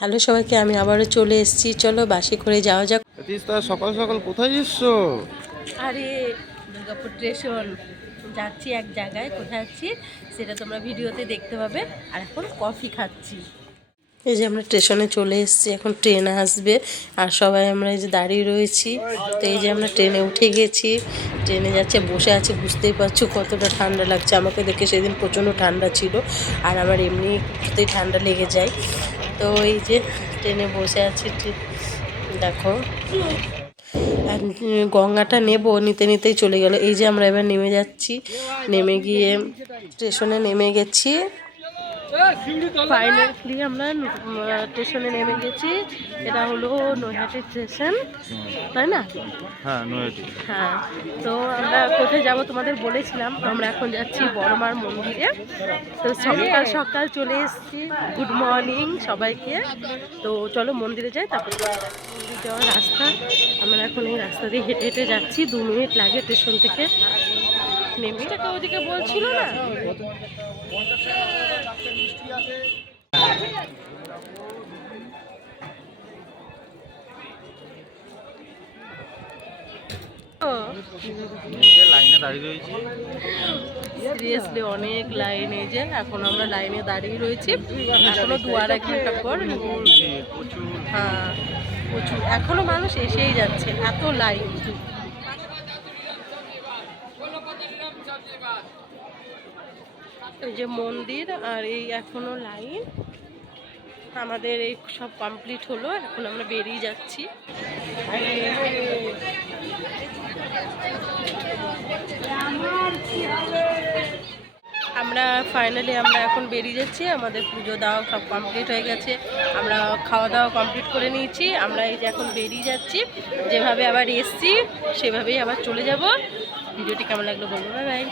Hello সবাইকে, আমি আবারও চলে এসেছি। চলো বাসে করে যাওয়া যাক। সকাল সকাল কোথায় এসছো? আরে দুর্গাপুর স্টেশন যাচ্ছি এক জায়গায়, কোথায় যাচ্ছি সেটা তোমরা ভিডিওতে দেখতে পাবে। আর এখন কফি খাচ্ছি। এই যে আমরা স্টেশনে চলে এসেছি, এখন ট্রেন আসবে আর সবাই আমরা এই যে দাঁড়িয়ে রয়েছি। তো এই যে আমরা ট্রেনে উঠে গেছি, ট্রেনে যাচ্ছে, বসে আছি। বুঝতেই পারছো কতটা ঠান্ডা লাগছে। আমাকে দেখে সেদিন প্রচণ্ড ঠান্ডা ছিল, আর আমার এমনিতেই ঠান্ডা লেগে যায়। তো এই যে ট্রেনে বসে আছি, দেখো। আর গঙ্গাটা নিতে নিতেই চলে গেল। এই যে আমরা এবার নেমে যাচ্ছি, নেমে গিয়ে স্টেশনে নেমে গেছি। ফাইনালি আমরা স্টেশনে নেমে গেছি। এটা হলো নৈহাটি স্টেশন, তাই না? হ্যাঁ, নৈহাটি। হ্যাঁ, তো আমরা কোথায় যাব তোমাদের বলেছিলাম। তো আমরা এখন যাচ্ছি বড়মার মন্দিরে। তো সকাল সকাল চলে এসেছি। গুড মর্নিং সবাইকে। তো চলো মন্দিরে যাই, তারপরে মন্দির যাওয়ার রাস্তা। আমরা এখন এই রাস্তা দিয়ে হেঁটে হেঁটে যাচ্ছি। 2 মিনিট লাগে স্টেশন থেকে নেমে। তো ওদিকে বলছিল না, লাইনে দাঁড়িয়ে রয়েছি। সিরিয়াসলি অনেক লাইন। এই যে এখন আমরা লাইনে দাঁড়িয়ে রয়েছি, এখনো 2-2.5 ঘন্টা পর। হ্যাঁ, প্রচুর, এখনো মানুষ এসেই যাচ্ছে, এত লাইন। এই যে মন্দির, আর এই এখনো লাইন। আমাদের এই সব কমপ্লিট হলো, এখন আমরা বেরিয়ে যাচ্ছি। আমরা ফাইনালি এখন বেরিয়ে যাচ্ছি। আমাদের পুজো দেওয়া সব কমপ্লিট হয়ে গেছে, আমরা খাওয়া দাওয়া কমপ্লিট করে নিয়েছি। আমরা এই যে এখন বেরিয়ে যাচ্ছি, যেভাবে আবার এসছি সেভাবেই আবার চলে যাব। ভিডিওটি কেমন লাগলো বলবো। Bye bye.